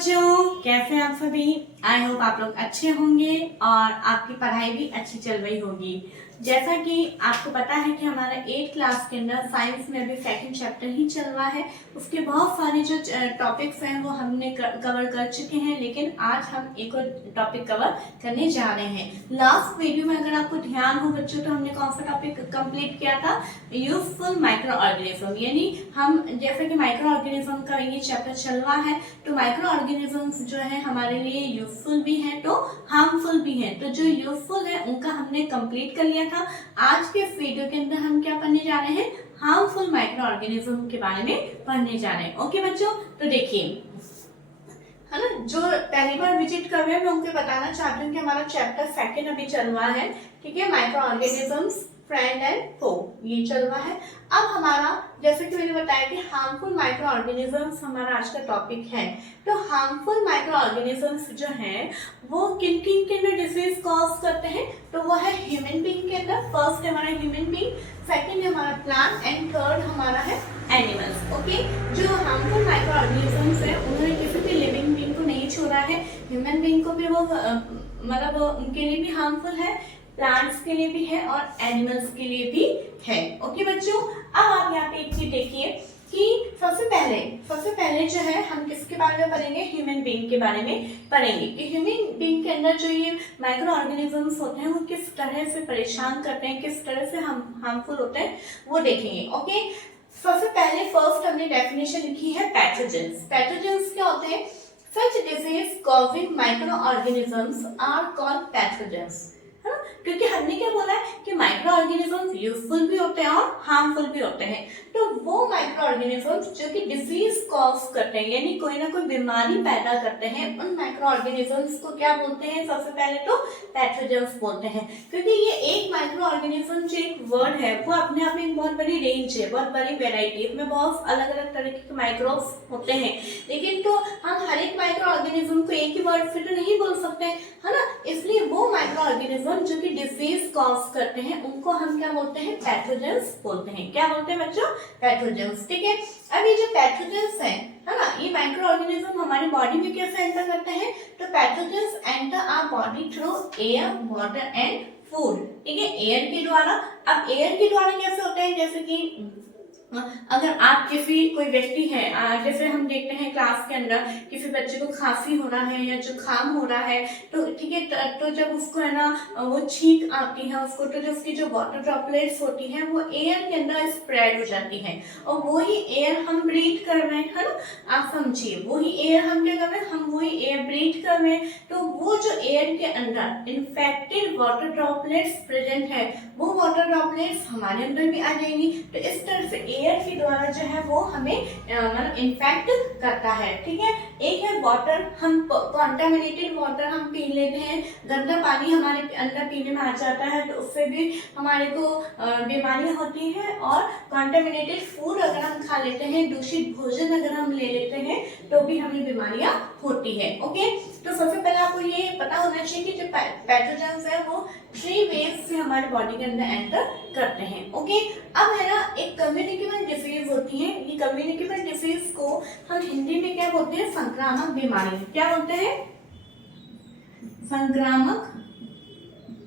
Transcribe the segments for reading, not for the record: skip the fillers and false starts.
बच्चों, कैसे हैं आप सभी। आई होप आप लोग अच्छे होंगे और आपकी पढ़ाई भी अच्छी चल रही होगी। जैसा कि आपको पता है कि हमारा 8th क्लास के अंदर साइंस में अभी सेकंड चैप्टर ही चल रहा है। उसके बहुत सारे जो टॉपिक्स हैं वो हमने कवर कर चुके हैं, लेकिन आज हम एक और टॉपिक कवर करने जा रहे हैं। लास्ट वीडियो में अगर आपको ध्यान हो बच्चों, तो हमने कौन सा टॉपिक कंप्लीट किया था, यूजफुल माइक्रो ऑर्गेनिज्म। यानी हम जैसे कि माइक्रो ऑर्गेनिज्म का ये चैप्टर चल रहा है, तो माइक्रो ऑर्गेनिज्म जो है हमारे लिए यूजफुल भी है तो हार्मफुल भी है। तो जो यूजफुल है उनका हमने कंप्लीट कर लिया था। आज के इस वीडियो के अंदर हम क्या पढ़ने जा रहे हैं, हार्मफुल माइक्रो ऑर्गेनिज्म के बारे में पढ़ने जा रहे हैं। ओके बच्चों, तो देखिए है ना, जो पहली बार विजिट कर रहे हैं मैं उनको बताना चाहती हूँ कि हमारा चैप्टर सेकंड अभी चल रहा है। ठीक है, माइक्रो ऑर्गेनिजम्स फ्रेंड एंड फो ये चल रहा है। अब हमारा जैसे कि मैंने बताया कि हार्मफुल माइक्रो ऑर्गेनिजम्स हमारा आज का टॉपिक है। तो हार्मफुल माइक्रो ऑर्गेनिजम्स जो है वो किन किन के अंदर डिजीज कॉज करते हैं, तो वो है ह्यूमन बीइंग के अंदर। फर्स्ट है हमारा ह्यूमन बीइंग, सेकंड है हमारा प्लांट एंड थर्ड हमारा है एनिमल्स। ओके, जो हार्मफुल माइक्रो ऑर्गेनिजम्स है उन्होंने किसी भी लिविंग बीइंग को नहीं छोड़ा है। ह्यूमन बीइंग को भी वो मतलब उनके लिए भी हार्मफुल है, प्लांट्स के लिए भी है और एनिमल्स के लिए भी है। ओके बच्चों, अब आप यहाँ पे एक चीज देखिए कि सबसे पहले जो है हम किसके बारे में पढ़ेंगे, ह्यूमन बीइंग के बारे में पढ़ेंगे कि ह्यूमन बीइंग के अंदर जो ये माइक्रो ऑर्गेनिजम्स होते हैं वो किस तरह से परेशान करते हैं, किस तरह से हम हार्मफुल होते हैं वो देखेंगे। ओके, सबसे पहले फर्स्ट हमने डेफिनेशन लिखी है पैथोजेंस। पैथोजेंस क्या होते हैं, such disease causing micro organisms are called pathogens. है ना, क्योंकि हमने क्या बोला है कि माइक्रो ऑर्गेनिजम्स यूजफुल भी होते हैं और हार्मफुल भी होते हैं। तो वो माइक्रो ऑर्गेनिजम्स जो कि डिजीज कॉज करते हैं यानी कोई ना कोई बीमारी पैदा करते हैं, उन माइक्रो ऑर्गेनिजम्स को क्या बोलते हैं, सबसे पहले तो पैथोजेंस बोलते हैं। क्योंकि ये एक माइक्रो ऑर्गेनिज्म जो एक वर्ड है वो अपने आप में एक बहुत बड़ी रेंज है, बहुत बड़ी वेराइटी, इसमें बहुत अलग अलग तरह के माइक्रोब्स होते हैं। लेकिन तो हम हर एक माइक्रो ऑर्गेनिज्म को एक ही वर्ड से तो नहीं बोल सकते, है ना। इसलिए वो माइक्रो ऑर्गेनिज्म जो कि डिजीज कॉज करते हैं उनको हम क्या बोलते हैं, पैथोजेंस बोलते हैं। क्या बोलते हैं बच्चों, पैथोजेंस। ठीक है, अब ये जो पैथोजेंस है ना, ये माइक्रो ऑर्गेनिज्म हमारी बॉडी में कैसे एंटर करते हैं, तो pathogens enter our body through air, water and food. ठीक है, एयर के द्वारा। अब एयर के द्वारा कैसे होते हैं, जैसे कि अगर आप कोई व्यक्ति है, जैसे हम देखते हैं क्लास के अंदर किसी बच्चे को खांसी हो रहा है या जुकाम हो रहा है, तो ठीक है, तो जब उसको है ना वो छींक आती है उसको, तो जो उसकी जो वाटर ड्रॉपलेट्स होती हैं वो एयर के अंदर स्प्रेड हो जाती है और वही एयर हम ब्रीथ कर रहे हैं, है ना। आप समझिए, वही एयर हम क्या कर रहे हैं, हम वही एयर ब्रीथ कर रहे हैं। तो वो जो एयर के अंदर इन्फेक्टेड वाटर ड्रॉपलेट्स प्रेजेंट है, वो वाटर ड्रॉपलेट्स हमारे अंदर भी आ जाएंगी। तो इस तरह से एयर के द्वारा जो है वो हमें मतलब इन्फेक्ट करता है। ठीक है, एक है वाटर, हम कॉन्टामिनेटेड वाटर हम पी लेते हैं, गंदा पानी हमारे अंदर पीने में आ जाता है, तो उससे भी हमारे को बीमारियां होती हैं। और कॉन्टामिनेटेड फूड अगर हम खा लेते हैं, दूषित भोजन अगर हम ले लेते हैं, तो भी हमें बीमारियां होती है। ओके, तो सबसे पहले आपको ये पता होना चाहिए कि जो पैथोजेंस है वो 3 वेज से हमारे बॉडी के अंदर एंटर करते हैं। ओके, अब है ना एक कम्युनिकेबल डिजीज होती है। ये कम्युनिकेबल डिजीज को हम हिंदी में क्या बोलते हैं, संक्रामक बीमारी। क्या बोलते हैं, संक्रामक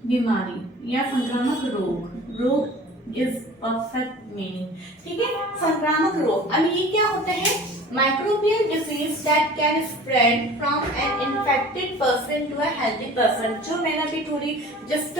बीमारी या संक्रामक रोग। रोग इज परफेक्ट मीनिंग। ठीक है, संक्रामक रोग। अब ये क्या होते हैं, microbial disease that can spread from an infected person to a healthy person। जो मैंने अभी थोड़ी जस्ट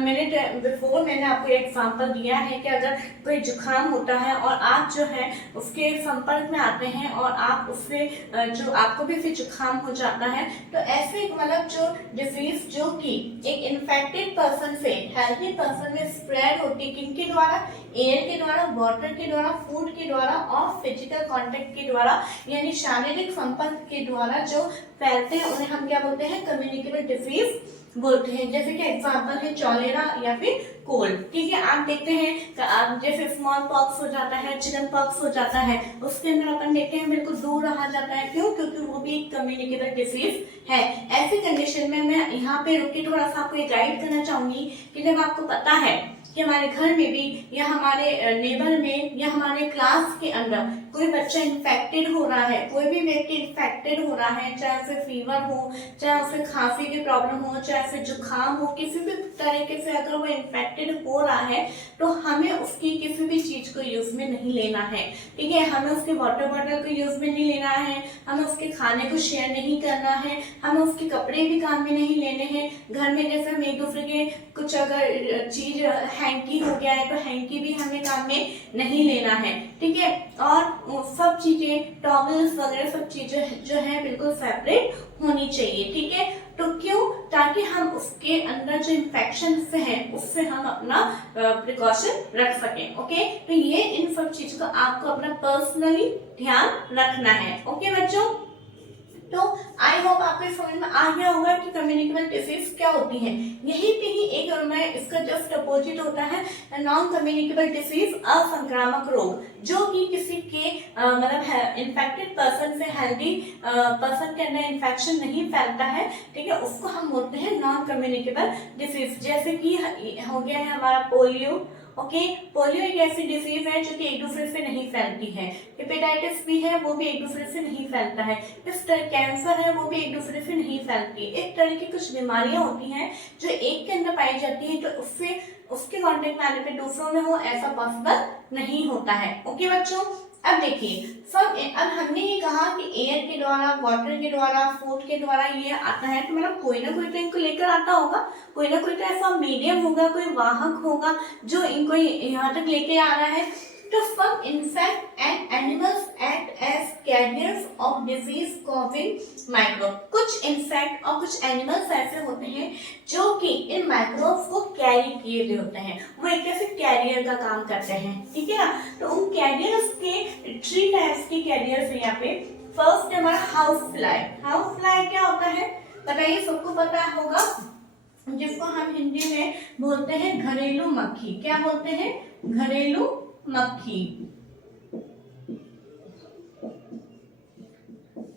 मिनट बिफोर मैंने आपको एग्जांपल दिया है कि अगर कोई जुकाम होता है और आप जो है उसके संपर्क में आते हैं और आप उससे जो आपको भी फिर जुकाम हो जाता है, तो ऐसे मतलब जो डिजीज जो कि एक इन्फेक्टेड पर्सन से हेल्थी पर्सन में स्प्रेड होती है, किनके द्वारा, एयर के द्वारा, वाटर के द्वारा, फूड के द्वारा और फिजिकल कांटेक्ट के द्वारा, यानी शारीरिक संपर्क के द्वारा जो फैलते हैं उन्हें हम क्या बोलते हैं, कम्युनिकेबल डिजीज बोलते हैं। जैसे कि एग्जांपल है चॉलेरा या फिर कोल्ड। ठीक है, आप देखते हैं जैसे स्मॉल पॉक्स हो जाता है, चिकन पॉक्स हो जाता है, उसके अंदर अपन देखते हैं बिल्कुल दूर रहा जाता है। क्यों, क्योंकि वो भी एक कम्युनिकेबल डिजीज है। ऐसी कंडीशन में मैं यहाँ पे रुक के थोड़ा सा आपको गाइड करना चाहूंगी कि जब आपको पता है कि हमारे घर में भी या हमारे नेबर में या हमारे क्लास के अंदर कोई बच्चा इन्फेक्टेड हो रहा है, कोई भी व्यक्ति इन्फेक्टेड हो रहा है, चाहे उसे फीवर हो, चाहे उसे खांसी की प्रॉब्लम हो, चाहे उसे जुकाम हो, किसी भी तरीके से अगर वो इन्फेक्टेड हो रहा है तो हमें उसकी किसी भी चीज को यूज में नहीं लेना है, ठीक है। हमें उसके वाटर बॉटल को यूज में नहीं लेना है, हमें उसके खाने को शेयर नहीं करना है, हमें उसके कपड़े भी काम में नहीं लेने हैं। घर में जैसे हम एक दूसरे के कुछ अगर चीज हैंकी हो गया है तो हैंकी भी हमें काम में नहीं लेना है, ठीक है। और सब चीजें टॉवल्स वगैरह सब चीजें जो है बिल्कुल सेपरेट होनी चाहिए, ठीक है। तो क्यों? ताकि हम उसके अंदर जो इन्फेक्शन से है उससे हम अपना प्रिकॉशन रख सकें, ओके। तो ये इन सब चीजों का आपको अपना पर्सनली ध्यान रखना है, ओके बच्चों। तो आई होप आपको समझ में आ गया होगा कि कम्युनिकेबल डिसीज क्या होती है। यही पे ही एक इसका जस्ट अपोजिट होता है नॉन कम्युनिकेबल डिसीज, असंक्रामक रोग, जो कि किसी के मतलब इन्फेक्टेड पर्सन से हेल्दी पर्सन के अंदर इन्फेक्शन नहीं फैलता है, ठीक है, उसको हम बोलते हैं नॉन कम्युनिकेबल डिसीज। जैसे कि हो गया है हमारा पोलियो, ओके। पोलियो एक ऐसी डिसीज है जो कि एक दूसरे से नहीं फैलती है। हेपेटाइटिस बी है, वो भी एक दूसरे से नहीं फैलता है। इस तरह कैंसर है, वो भी एक दूसरे से नहीं फैलती। एक तरह की कुछ बीमारियां होती हैं जो एक के अंदर पाई जाती है, तो उससे उसके कांटेक्ट में आने पे दूसरों में हो, ऐसा पॉसिबल नहीं होता है, ओके बच्चों। अब देखिए अब हमने ये कहा कि एयर के द्वारा, वाटर के द्वारा, फूड के द्वारा ये आता है, तो मतलब कोई ना कोई तो इनको लेकर आता होगा, कोई ना कोई तो ऐसा मीडियम होगा, कोई वाहक होगा जो इनको यहाँ तक लेके आ रहा है। तो some insect and animals act as carriers of disease causing microbe। कुछ इंसेक्ट और कुछ एनिमल्स ऐसे होते हैं जो कि इन माइक्रोब्स को कैरी किए हुए होते हैं, वो एक ऐसे कैरियर का काम करते हैं, ठीक है ना। तो उन कैरियर्स के 3 टाइप्स के कैरियर्स है यहाँ पे। फर्स्ट है हमारा हाउस फ्लाई। हाउस फ्लाई क्या होता है बताइए, सबको पता होगा, जिसको हम हिंदी में बोलते हैं घरेलू मक्खी। क्या बोलते हैं? घरेलू मक्खी,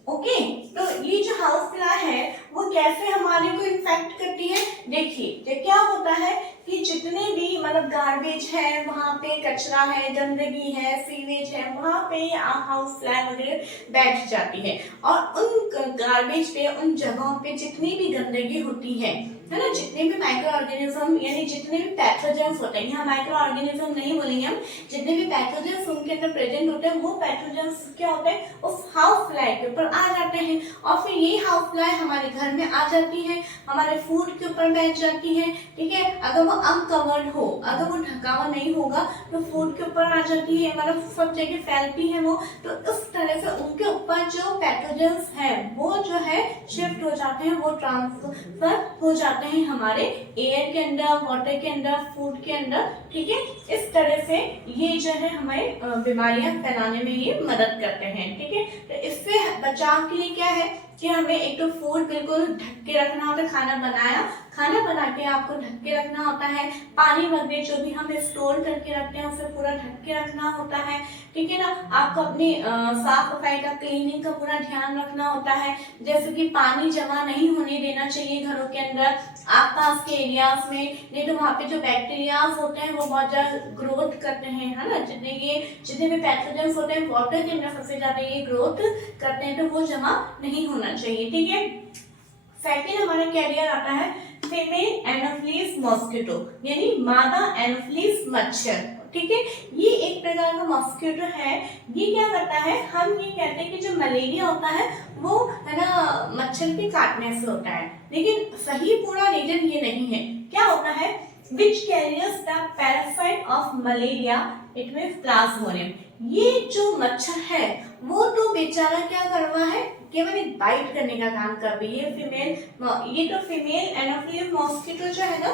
ओके। तो ये जो हाउस फ्लाई है वो कैसे हमारे को इन्फेक्ट करती है? देखिए क्या होता है कि जितने भी मतलब गार्बेज है, वहां पे कचरा है, गंदगी है, सीवेज है, वहां पे हाउस फ्लाई वगैरह बैठ जाती है, और उन गार्बेज पे, उन जगहों पे जितनी भी गंदगी होती है ना, जितने भी माइक्रो ऑर्गेनिज्म यानी जितने भी पैथोजेंस होते हैं, यहाँ माइक्रो ऑर्गेनिज्म नहीं बोलेंगे हम, जितने भी पैथोजेंस उनके अंदर प्रेजेंट होते हैं, वो पैथोजेंस क्या होते हैं उस हाउस फ्लाई के ऊपर आ जाते हैं, और फिर ये हाउस फ्लाई हमारे घर में आ जाती है, हमारे फूड के ऊपर बैठ जाती है, ठीक है। अगर वो अनकवर्ड हो, अगर वो ढका हुआ नहीं होगा तो फूड के ऊपर आ जाती है, मतलब सब जगह फैलती है वो। तो इस तरह से उनके ऊपर जो पैथोजेंस है वो जो है शिफ्ट हो जाते हैं, वो ट्रांसफर हो जाते हैं हमारे एयर के अंदर, वाटर के अंदर, फूड के अंदर, ठीक है। इस तरह से ये जो है हमें बीमारियां फैलाने में ये मदद करते हैं, ठीक है। तो इससे बचाव के लिए क्या है कि हमें एक तो फूड बिल्कुल ढक के रखना होता है, खाना बना के आपको ढक के रखना होता है, पानी वगैरह जो भी हम स्टोर करके रखते हैं उसे पूरा ढक के रखना होता है, ठीक है ना। आपको अपनी साफ सफाई का, क्लीनिंग का पूरा ध्यान रखना होता है, जैसे कि पानी जमा नहीं होने देना चाहिए घरों के अंदर, आसपास के एरियाज में, नहीं तो वहाँ पे जो बैक्टीरियाज होते हैं वो बहुत ज्यादा ग्रोथ करते हैं, है ना। जितने भी पैथोजेंस होते हैं वाटर के अंदर सबसे ज्यादा ये ग्रोथ करते हैं, तो वो जमा नहीं होना चाहिए, ठीक है। सेकेंड हमारा कैरियर आता है फीमेल एनोफिलिस मॉस्किटो, यानी मादा एनोफिलिस मच्छर, ठीक है। ये एक प्रकार का मॉस्किटो है। ये क्या करता है, हम ये कहते हैं कि जो मलेरिया होता है वो है ना मच्छर के काटने से होता है, लेकिन सही पूरा रीजन ये नहीं है। क्या होता है, which carries the parasite of malaria, it means plasmodium। ये जो मच्छर है वो तो बेचारा क्या कर रहा है, केवल एक बाइट करने का काम कर रही है। ये तो फीमेल एनोफिलिस मॉस्किटो जो है ना,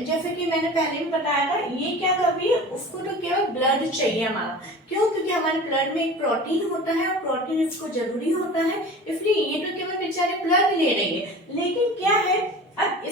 जैसे कि मैंने पहले भी बताया था, ये क्या कर रही है, उसको तो केवल ब्लड चाहिए हमारा। क्यों? क्योंकि हमारे ब्लड में एक प्रोटीन होता है और प्रोटीन इसको जरूरी होता है, इसलिए ये तो केवल बेचारे ब्लड ले रही है। लेकिन क्या है, अब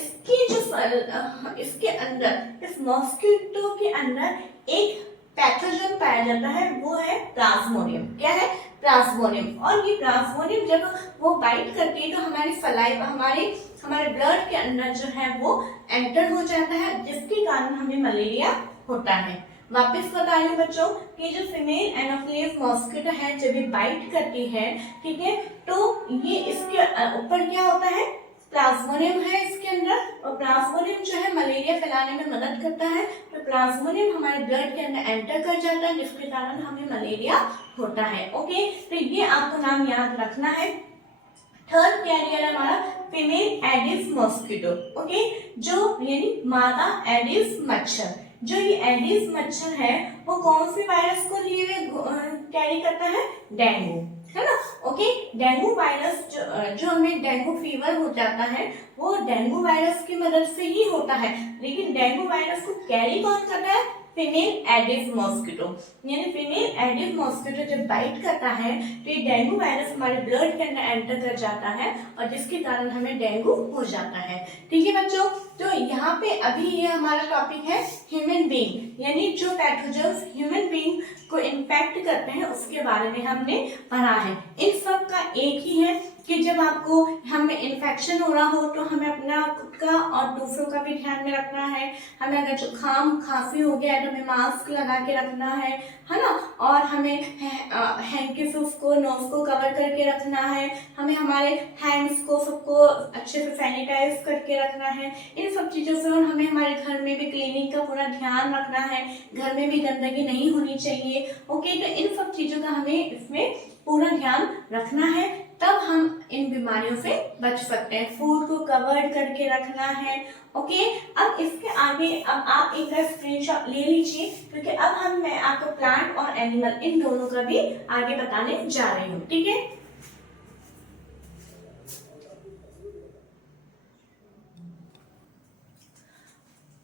इसके अंदर, इस मॉस्किटो के अंदर एक पैथोजन पाया जाता है, वो है प्लाज्मोडियम। क्या है? प्लाज्मोडियम। और ये प्लाज्मोडियम जब वो बाइट करती है तो हमारी सलाइवा, हमारे ब्लड के अंदर जो है वो एंटर हो जाता है, जिसके कारण हमें मलेरिया होता है। वापस बता रही हूँ बच्चों कि जो फीमेल एनोफिलिस मॉस्किटो है जब ये बाइट करती है, ठीक है, तो ये इसके ऊपर क्या होता है, प्लाज्मोडियम है इसके अंदर, और प्लाज्मोडियम जो है मलेरिया फैलाने में मदद करता है। तो प्लाज्मोडियम हमारे ब्लड के अंदर एंटर कर जाता है जिसके कारण हमें मलेरिया होता है। ओके, तो ये आपको नाम याद रखना है। थर्ड कैरियर है हमारा फीमेल एडिस मॉस्किटो। ओके, जो यानी मादा एडिस मच्छर। जो ये एडिस मच्छर है वो कौन सी वायरस को लिए हुए कैरी करता है, डेंगू, है ना। ओके, डेंगू वायरस जो हमें डेंगू फीवर हो जाता है वो डेंगू वायरस की मदद से ही होता है, लेकिन डेंगू वायरस को कैरी कौन करता है, फीमेल एडिस मॉस्किटो। यानी फीमेल एडिस मॉस्किटो जब बाइट करता है तो ये डेंगू वायरस हमारे ब्लड के अंदर एंटर कर जाता है और जिसके कारण हमें डेंगू हो जाता है। ठीक है बच्चों, तो यहाँ पे अभी ये हमारा टॉपिक है ह्यूमन बीइंग, यानी जो पैथोजेंस ह्यूमन बीइंग को इन्फेक्ट करते हैं उसके बारे में हमने पढ़ा है। इन सब का एक ही है कि जब आपको हमें इन्फेक्शन हो रहा हो तो हमें अपना खुद का और दूसरों का भी ध्यान में रखना है। हमें अगर जुकाम खांसी हो गया है तो हमें मास्क लगा के रखना है ना, और हमें हैंकीफ को नोज को कवर करके रखना है। हमें हमारे हैंड्स को सबको अच्छे से सैनिटाइज करके रखना है। इन सब चीज़ों से, और हमें हमारे घर में भी क्लीनिंग का पूरा ध्यान रखना है, घर में भी गंदगी नहीं होनी चाहिए। ओके, तो इन सब चीज़ों का हमें इसमें पूरा ध्यान रखना है, तब हम इन बीमारियों से बच सकते हैं। फूड को कवर्ड करके रखना है। ओके, अब इसके आगे अब आप एक स्क्रीनशॉट ले लीजिए, क्योंकि अब मैं आपको प्लांट और एनिमल इन दोनों का भी आगे बताने जा रही हूँ। ठीक है,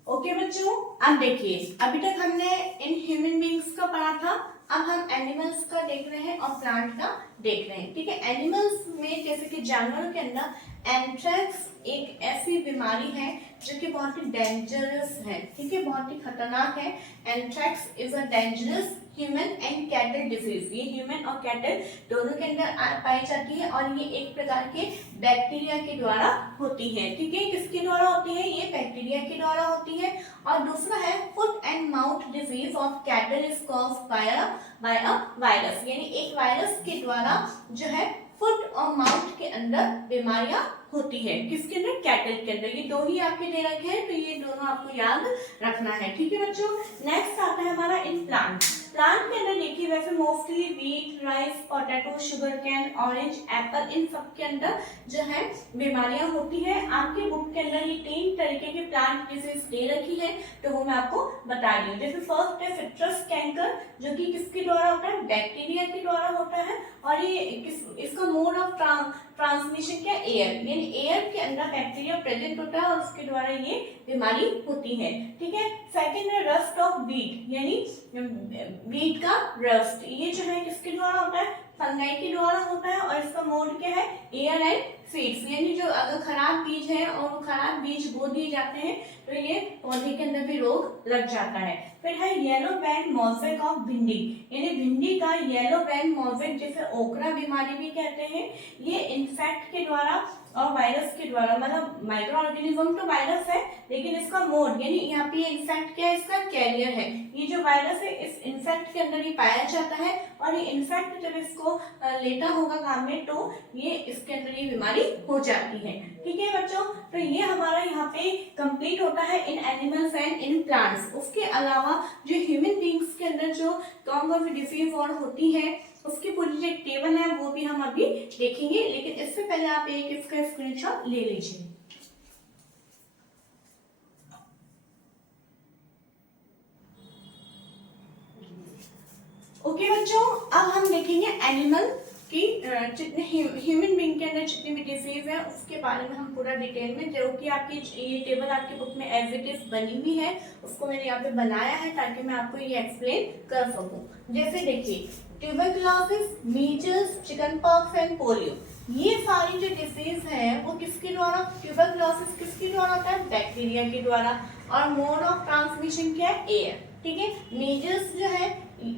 ओके बच्चों, अब देखिए अभी तक हमने इन ह्यूमन बीइंग्स का पढ़ा था, अब हम एनिमल्स का देख रहे हैं और प्लांट का देख रहे हैं। ठीक है, एनिमल्स में जैसे कि जानवरों के अंदर एंथ्रेक्स एक ऐसी बीमारी है जो कि बहुत ही डेंजरस है। ठीक है, बहुत ही खतरनाक है। Anthrax is a dangerous human and cattle disease. ये ह्यूमन और कैटल दोनों के अंदर पाई जाती है और ये एक प्रकार के बैक्टीरिया के द्वारा होती है। ठीक है, किसके द्वारा होती है, ये बैक्टीरिया के द्वारा होती है। और दूसरा है foot and mouth disease of cattle is caused by a virus, यानी एक वायरस के द्वारा जो है फुट और माउथ के अंदर बीमारियां होती है। किसके अंदर, कैटल के अंदर। ये दो ही आपके दे रखे हैं, तो ये दोनों आपको याद रखना है। ठीक है बच्चों, नेक्स्ट आता है हमारा इन प्लांट। प्लांट के अंदर देखिए वैसे mostly wheat, rice, potato, sugar cane, orange, apple, इन सब के अंदर जो है बीमारियां होती है। आपके बुक के अंदर ये 3 तरीके के प्लांट डिजीज दे रखी है, तो वो मैं आपको बता रही हूँ। जैसे फर्स्ट है सिट्रस कैंकर, जो कि किसके द्वारा होता है, बैक्टीरिया के द्वारा होता है। और ये इसका मोड ऑफ ट्रांसमिशन क्या, एयर, यानी एयर के अंदर बैक्टीरिया प्रेजेंट होता है और उसके द्वारा ये बीमारी होती है। ठीक है, सेकंड है रस्ट ऑफ व्हीट, यानी व्हीट का रस्ट, ये जो है किसके द्वारा होता है, फंगाई के द्वारा होता है और इसका मोड क्या है, एयर एंड सीड्स, यानी जो अगर खराब बीज है और वो खराब बीज बो दिए जाते हैं तो ये पौधे के अंदर भी रोग लग जाता है। फिर है येलो बैंड मोज़ेक ऑफ भिंडी, यानी भिंडी का येलो बैंड मोज़ेक, जिसे ओकरा बीमारी भी कहते हैं। ये इंसेक्ट के द्वारा और वायरस के द्वारा, मतलब माइक्रो ऑर्गेनिज्म तो वायरस है लेकिन इसका मोड, यानी यहाँ पे इंसेक्ट क्या है, इसका कैरियर है। ये जो वायरस है इस इंसेक्ट के अंदर ही पाया जाता है और ये इंसेक्ट जब इसको लेता होगा काम में तो ये इसके अंदर ये बीमारी हो जाती है। ठीक है बच्चों, तो ये हमारा यहाँ पे कंप्लीट होता है इन एनिमल्स एंड इन प्लांट्स। उसके अलावा जो ह्यूमन बींग्स के अंदर जो कौन कौन सी डिसीज और होती है उसकी पूरी जो टेबल है वो भी हम अभी देखेंगे, लेकिन इससे पहले आप एक इसका स्क्रीनशॉट ले लीजिए। ओके बच्चों, अब हम देखेंगे एनिमल की जितने ह्यूमन बीइंग के अंदर जितनी भी डिजीज है उसके बारे में हम पूरा डिटेल में, जो कि आपकी ये टेबल आपकी बुक में एज इट इज बनी हुई है, उसको मैंने यहाँ पे बनाया है ताकि मैं आपको ये एक्सप्लेन कर सकूं। जैसे देखिए tuberculosis, measles, chicken pox and polio, ये सारी जो डिसीज है वो किसके द्वारा, ट्यूबरकुलोसिस किसके द्वारा होता है, बैक्टीरिया के द्वारा। और मोड ऑफ ट्रांसमिशन क्या है, एयर। ठीक है, मीजल्स जो है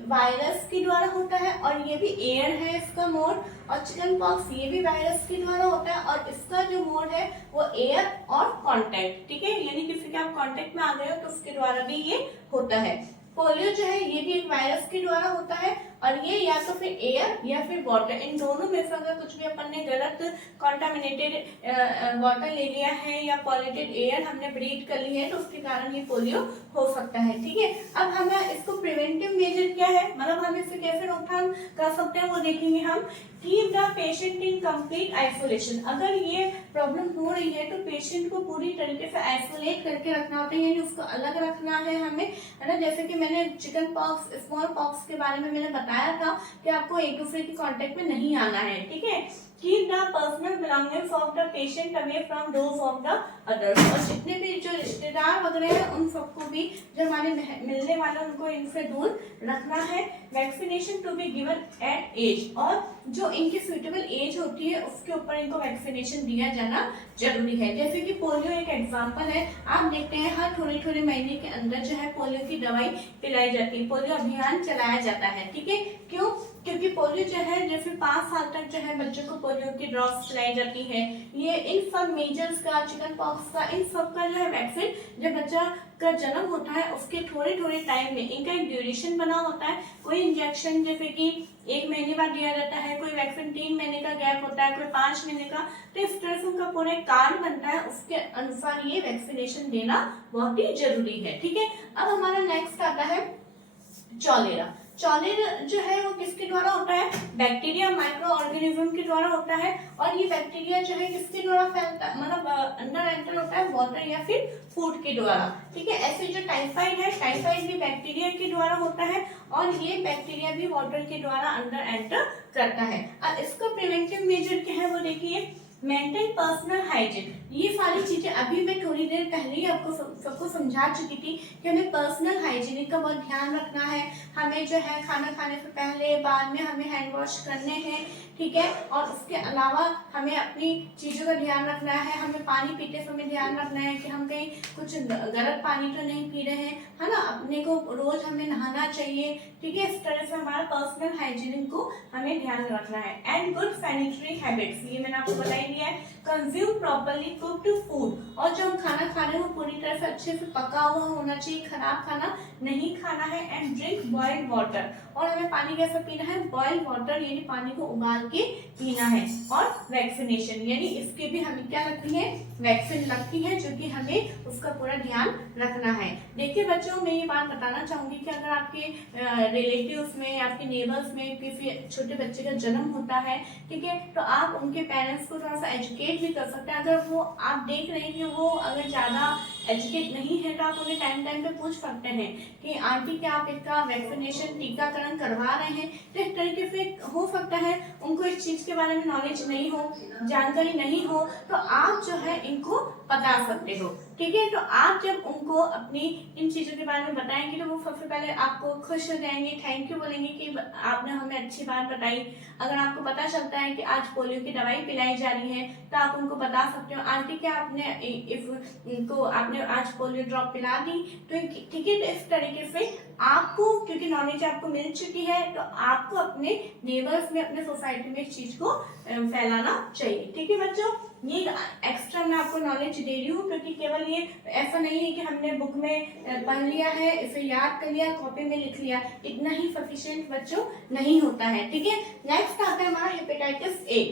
वायरस के द्वारा होता है और ये भी एयर है इसका मोड। और चिकन पॉक्स ये भी वायरस के द्वारा होता है और इसका जो मोड है वो एयर और कांटेक्ट। ठीक है, यानी किसी के आप कांटेक्ट में आ गए हो तो उसके द्वारा भी ये होता है। पोलियो जो है ये भी एक वायरस के द्वारा होता है, और ये या तो फिर एयर या फिर वाटर, इन दोनों में से अगर कुछ भी अपन ने गलत कॉन्टामिनेटेड वाटर ले लिया है या पॉल्यूटेड एयर हमने ब्रीथ कर ली है तो उसके कारण ये पोलियो हो सकता है। ठीक है, अब हमें इसको प्रिवेंटिव मेजर क्या है, मतलब हम इसे कैसे रोकथाम कर सकते हैं वो देखेंगे हम। Keep the patient in complete isolation, अगर ये प्रॉब्लम हो रही है तो पेशेंट को पूरी तरीके से आइसोलेट करके रखना होता है, यानी उसको अलग रखना है हमें, है ना। जैसे कि मैंने चिकन पॉक्स, स्मॉल पॉक्स के बारे में मैंने बताया था कि आपको एक दूसरे के कांटेक्ट में नहीं आना है। ठीक है, keep the personal belongings of the patient away from those of the others, और जितने भी जो रिश्तेदार वगैरह हैं उन सबको भी, जो हमारे मिलने वाले उनको इनसे दूर रखना है। Vaccination to be given at age, और जो इनकी सुइटेबल एज होती है उसके ऊपर इनको वैक्सीनेशन दिया जाना जरूरी है। जैसे कि पोलियो एक एग्जांपल है, आप देखते हैं हर थोड़े थोड़े महीने के अंदर जो है पोलियो की दवाई पिलाई जाती है, पोलियो अभियान चलाया जाता है। ठीक है, क्यों? क्योंकि पोलियो जो है जैसे 5 साल तक जो है बच्चों को पोलियो की ड्रॉप्स पिलाई जाती है। ये इन सब मेजर्स का, चिकन पॉक्स का, इन सब का जो है वैक्सीन जब बच्चा का जन्म होता है उसके थोड़े थोड़े टाइम में इनका एक ड्यूरेशन बना होता है। कोई इंजेक्शन जैसे कि 1 महीने बाद दिया जाता है, कोई वैक्सीन 3 महीने का गैप होता है, कोई 5 महीने का, तो इस तरह से उनका पूरा कार्ड बनता है, उसके अनुसार ये वैक्सीनेशन देना बहुत ही जरूरी है। ठीक है, अब हमारा नेक्स्ट आता है चॉलेरा। चॉलेरा जो है वो किसके द्वारा होता है? बैक्टीरिया, माइक्रो ऑर्गेनिज्म के द्वारा होता है, और ये बैक्टीरिया जो है किसके द्वारा फैलता है, मतलब अंदर एंटर होता है वाटर या फिर फूड के द्वारा। ठीक है, ऐसे जो टाइफाइड है, टाइफाइड भी बैक्टीरिया के द्वारा होता है, और ये बैक्टीरिया भी वाटर के द्वारा अंदर एंटर करता है। अब इसका प्रिवेंटिव मेजर क्या है वो देखिए, मेंटेन पर्सनल हाइजीन। ये सारी चीजें अभी मैं थोड़ी देर पहले ही आपको सबको समझा चुकी थी कि हमें पर्सनल हाइजीन का बहुत ध्यान रखना है। हमें जो है खाना खाने से पहले, बाद में हमें हैंड वॉश करने हैं। ठीक है, और उसके अलावा हमें अपनी चीजों का ध्यान रखना है। हमें पानी पीते समय ध्यान रखना है कि हम कहीं कुछ गलत पानी तो नहीं पी रहे हैं, है ना। अपने को रोज हमें नहाना चाहिए। ठीक है, इस तरह से हमारा पर्सनल हाइजीन को हमें ध्यान रखना है। एंड गुड सैनिटरी हैबिट्स, ये मैंने आपको बताई दिया है। कंज्यूम प्रॉपर्ली कुक्ड फूड, और जो हम खाना खा रहे हैं वो पूरी तरह से अच्छे से पका हुआ होना चाहिए, खराब खाना नहीं खाना है। एंड ड्रिंक बॉइल्ड वाटर, और हमें पानी कैसा पीना है? बॉइल्ड वाटर, यानी पानी को उबाल के पीना है। और वैक्सीनेशन, यानी इसके भी हमें क्या लगती है? वैक्सीन लगती है, जो कि हमें उसका पूरा ध्यान रखना है। देखिए बच्चों, मैं ये बात बताना चाहूंगी कि अगर आपके रिलेटिव्स में, आपके नेबर्स में किसी छोटे बच्चे का जन्म होता है, ठीक है, तो आप उनके पेरेंट्स को थोड़ा सा एजुकेट भी कर सकते हैं। अगर वो आप देख रहे हैं कि वो अगर ज्यादा एजुकेट नहीं है तो आप उन्हें टाइम टाइम पे पूछ सकते हैं कि आंटी क्या आप इसका वैक्सीनेशन, टीकाकरण करवा रहे हैं। तो इस तरीके से हो सकता है उनको इस चीज के बारे में नॉलेज नहीं हो, जानकारी नहीं हो, तो आप जो है इनको बता सकते हो। ठीक है, तो आप जब उनको अपनी इन चीजों के बारे में बताएंगे तो वो सबसे पहले आपको खुश हो जाएंगे, थैंक यू बोलेंगे कि आपने हमें अच्छी बात बताई। अगर आपको पता चलता है कि आज पोलियो की दवाई पिलाई जा रही है तो आप उनको बता सकते हो, आंटी क्या आपने इनको आपने आज पोलियो ड्रॉप पिला दी। तो ठीक है, तो इस तरीके से आपको, क्योंकि नॉलेज आपको मिल चुकी है, तो आपको अपने नेबर्स में, अपने सोसाइटी में इस चीज को फैलाना चाहिए। ठीक है बच्चों, ये एक्स्ट्रा मैं आपको नॉलेज दे रही हूँ, क्योंकि केवल ये ऐसा नहीं है कि हमने बुक में पढ़ लिया है, इसे याद कर लिया, कॉपी में लिख लिया, इतना ही सफिशिएंट बच्चों नहीं होता है। ठीक है, नेक्स्ट आता है हमारा हेपेटाइटिस ए।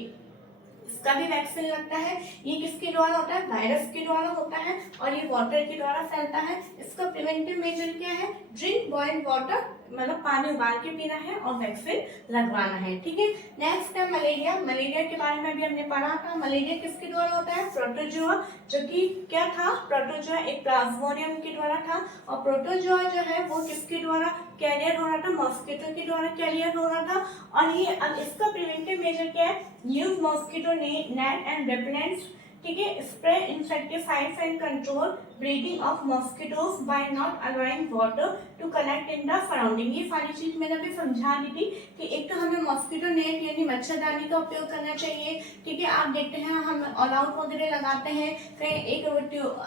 इसका भी वैक्सीन लगता है। ये किसके द्वारा होता है? वायरस के द्वारा होता है, और ये वाटर के द्वारा फैलता है। इसका प्रिवेंटिव मेजर क्या है? ड्रिंक बॉइल्ड वाटर, मतलब पानी उबाल के पीना है और वैक्सीन लगवाना है। ठीक है, नेक्स्ट है मलेरिया। मलेरिया के बारे में भी हमने पढ़ा था। मलेरिया किसके द्वारा होता है? प्रोटोजोआ, जो कि क्या था? प्रोटोजोआ एक प्लाज्मोडियम के द्वारा था, और प्रोटोजोआ जो है वो किसके द्वारा कैरियर हो रहा था? मॉस्किटो के द्वारा कैरियर हो रहा था। और ये अब इसका प्रिवेंटिव मेजर क्या है? Use mosquito net and repellents. ठीक है, spray insecticides and control breeding of mosquitoes by not allowing water to collect in the surrounding. ये सारी चीज मैंने अभी समझा दी थी कि एक तो हमें मॉस्किटो नेट यानी मच्छरदानी का उपयोग करना चाहिए। ठीक है, आप देखते हैं हम ऑल आउट वगैरह लगाते हैं, कहीं एक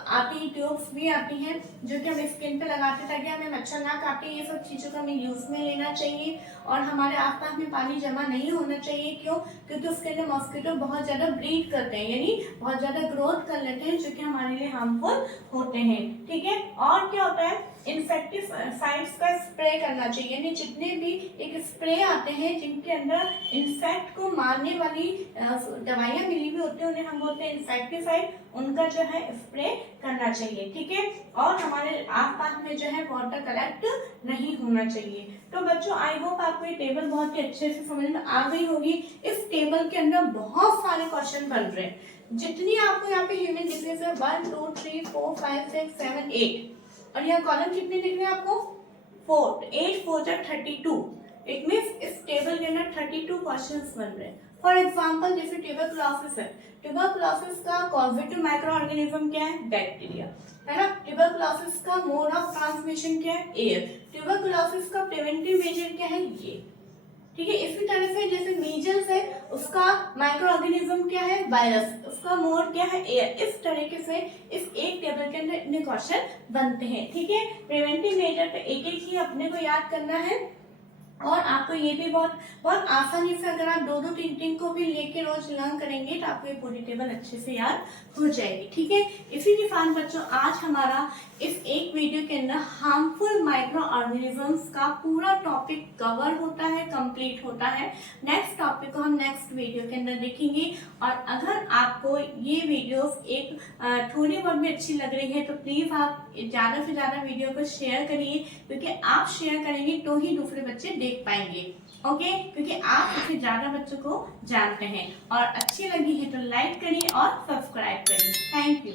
आती ट्यूब्स भी आती हैं जो कि हम स्किन पे लगाते हैं ताकि हमें मच्छर ना काटे। ये सब चीजों का हमें यूज में लेना चाहिए, और हमारे आसपास में पानी जमा नहीं होना चाहिए। क्यों? क्योंकि उसके अंदर मॉस्किटो बहुत ज्यादा ब्रीड करते हैं, यानी बहुत ज्यादा ग्रोथ कर लेते हैं, जो कि हमारे लिए हार्मफुल होते हैं। ठीक है, और क्या होता है? इंसेक्टिसाइड्स का स्प्रे करना चाहिए, यानी जितने भी एक स्प्रे आते हैं जिनके अंदर इंसेक्ट को मारने वाली दवाइयाँ मिली हुई होती हैं, उन्हें हम बोलते हैं इंसेक्टिसाइड, उनका जो है स्प्रे करना चाहिए, ठीक है। और हमारे आसपास में जो है वाटर कलेक्ट नहीं होना चाहिए। तो बच्चों आई होप आपको ये टेबल बहुत ही अच्छे से समझ में आ गई होगी। इस टेबल के अंदर बहुत सारे क्वेश्चन बन रहे हैं, जितनी आपको यहाँ पे ह्यूमन डिजीज है 1 2 3 4 5 6 7 8 और यहाँ कॉलम कितने दिख रहे हैं आपको 4, 8 4 32। इट मीन्स इस टेबल के अंदर 32 क्वेश्चंस बन रहे हैं। फॉर एग्जांपल जैसे ट्यूबरकुलोसिस है, ट्यूबरकुलोसिस का कॉजेटिव माइक्रो ऑर्गेनिज्म क्या है, बैक्टीरिया, है ना। ट्यूबरकुलोसिस का मोड ऑफ ट्रांसमिशन क्या है, एयर। ट्यूबरकुलोसिस का प्रिवेंटिव मेजर क्या है, ये, ठीक है। इसी तरह से जैसे मीजल्स है, उसका माइक्रो ऑर्गेनिज्म क्या है, वायरस, उसका मोड क्या है, एयर। इस तरीके से इस एक टेबल के अंदर इतने क्वेश्चन बनते हैं, ठीक है। प्रिवेंटिव मेजर तो एक एक ही अपने को याद करना है, और आपको ये भी बहुत बहुत आसानी से अगर आप 2 2 3 3 को भी लेके रोज लर्न करेंगे तो आपको ये पूरी टेबल अच्छे से याद हो जाएगी, ठीक है। इसी के साथ बच्चों आज हमारा इस एक वीडियो के अंदर हार्मफुल माइक्रो ऑर्गेनिजम्स का पूरा टॉपिक कवर होता है, कंप्लीट होता है। नेक्स्ट टॉपिक को हम नेक्स्ट वीडियो के अंदर देखेंगे। और अगर आपको ये वीडियोस एक थोड़ी बहुत भी अच्छी लग रही है तो प्लीज आप ज्यादा से ज्यादा वीडियो को शेयर करिए, क्योंकि आप शेयर करेंगे तो ही दूसरे बच्चे देख पाएंगे, ओके। क्योंकि आप इससे ज्यादा बच्चों को जानते हैं। और अच्छी लगी है तो लाइक करिए और सब्सक्राइब करिए। Thank you.